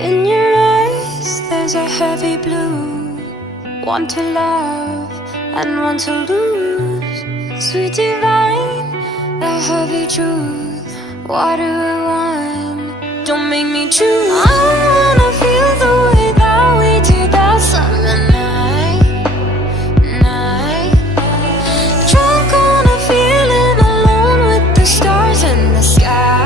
In your eyes there's a heavy blue. One to love and one to lose. Sweet divine, the heavy truth. Water or wine, don't make me choose. I wanna feel the way that we did that summer night. Drunk on a feeling, alone with the stars in the sky.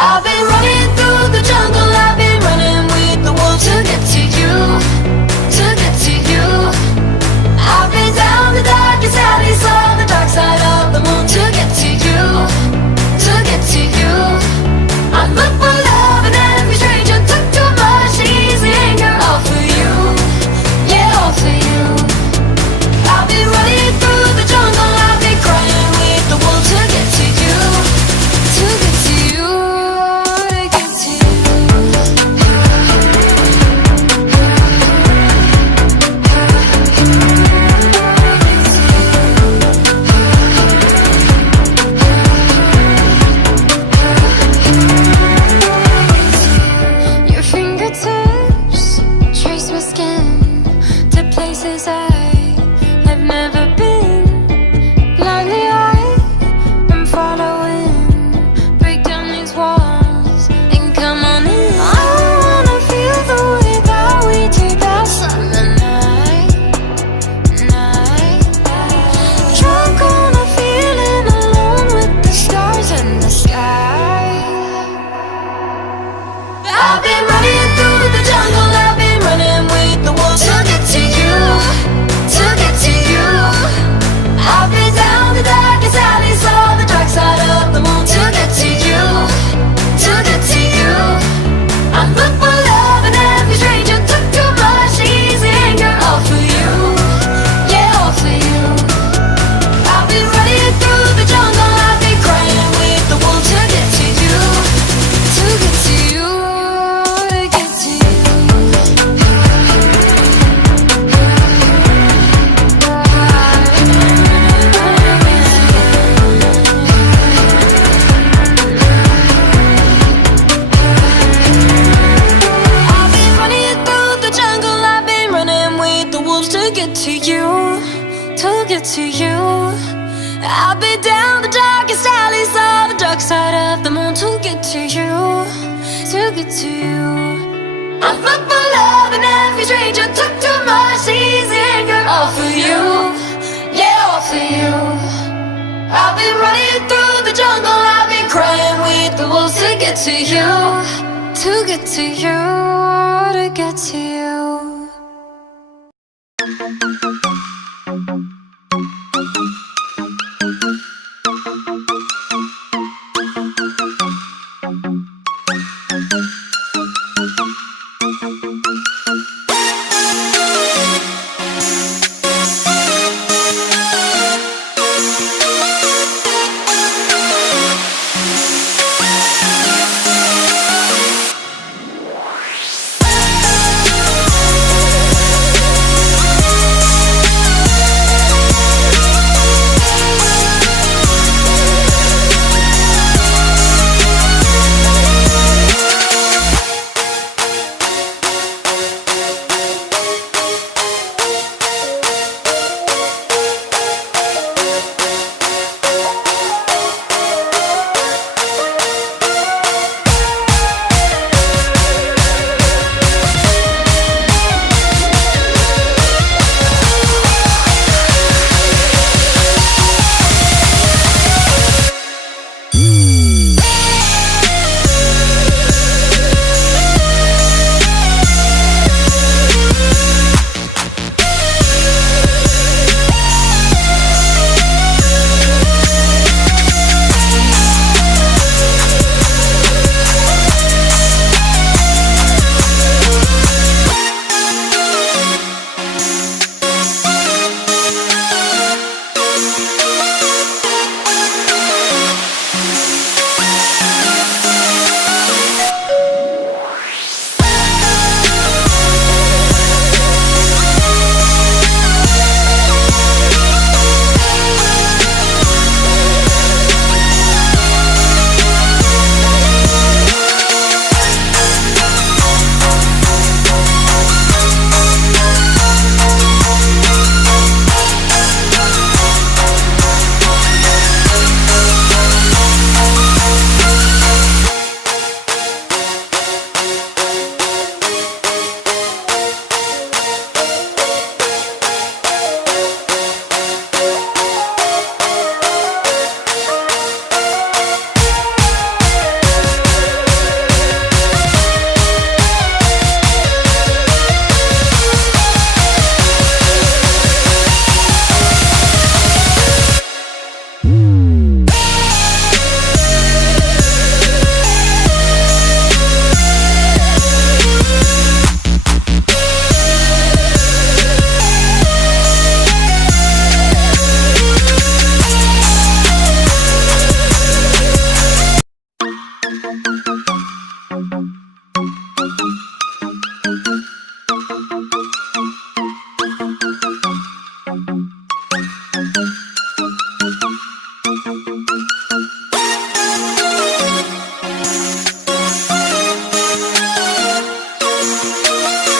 I've been running through the jungle, I've been running with the wolves to get to you, to get to you. I've been down the darkest alley, saw the dark side of the moon to get to you, to get to you. I look for love and every stranger took too much easy anger, all for you, yeah, all for you. I've been running through the jungle, I've been crying with the wolves to get to you, to get to you. I've never been. Blindly I'm following. Break down these walls and come on in. I wanna feel the way that we did that summer night. Drunk on a feeling, alone with the stars in the sky. I've been running through the jungle, I've been running with the wolves to get to you, to get to you. I've been down the darkest alley, saw the dark side of the moon to get to you, to get to you. I look for love and every stranger took too much easy anger, all for you, yeah, all for you. I've been running through the jungle, I've been crying with the wolves to get to you, to get to you, to get to you. To get to you, to get to you. I've been down the darkest alleys, saw the dark side of the moon to get to you, to get to you. I look for love and every stranger took too much easy anger, all for you, yeah, all for you. I've been running through the jungle, I've been crying with the wolves to get to you, to get to you, to get to you.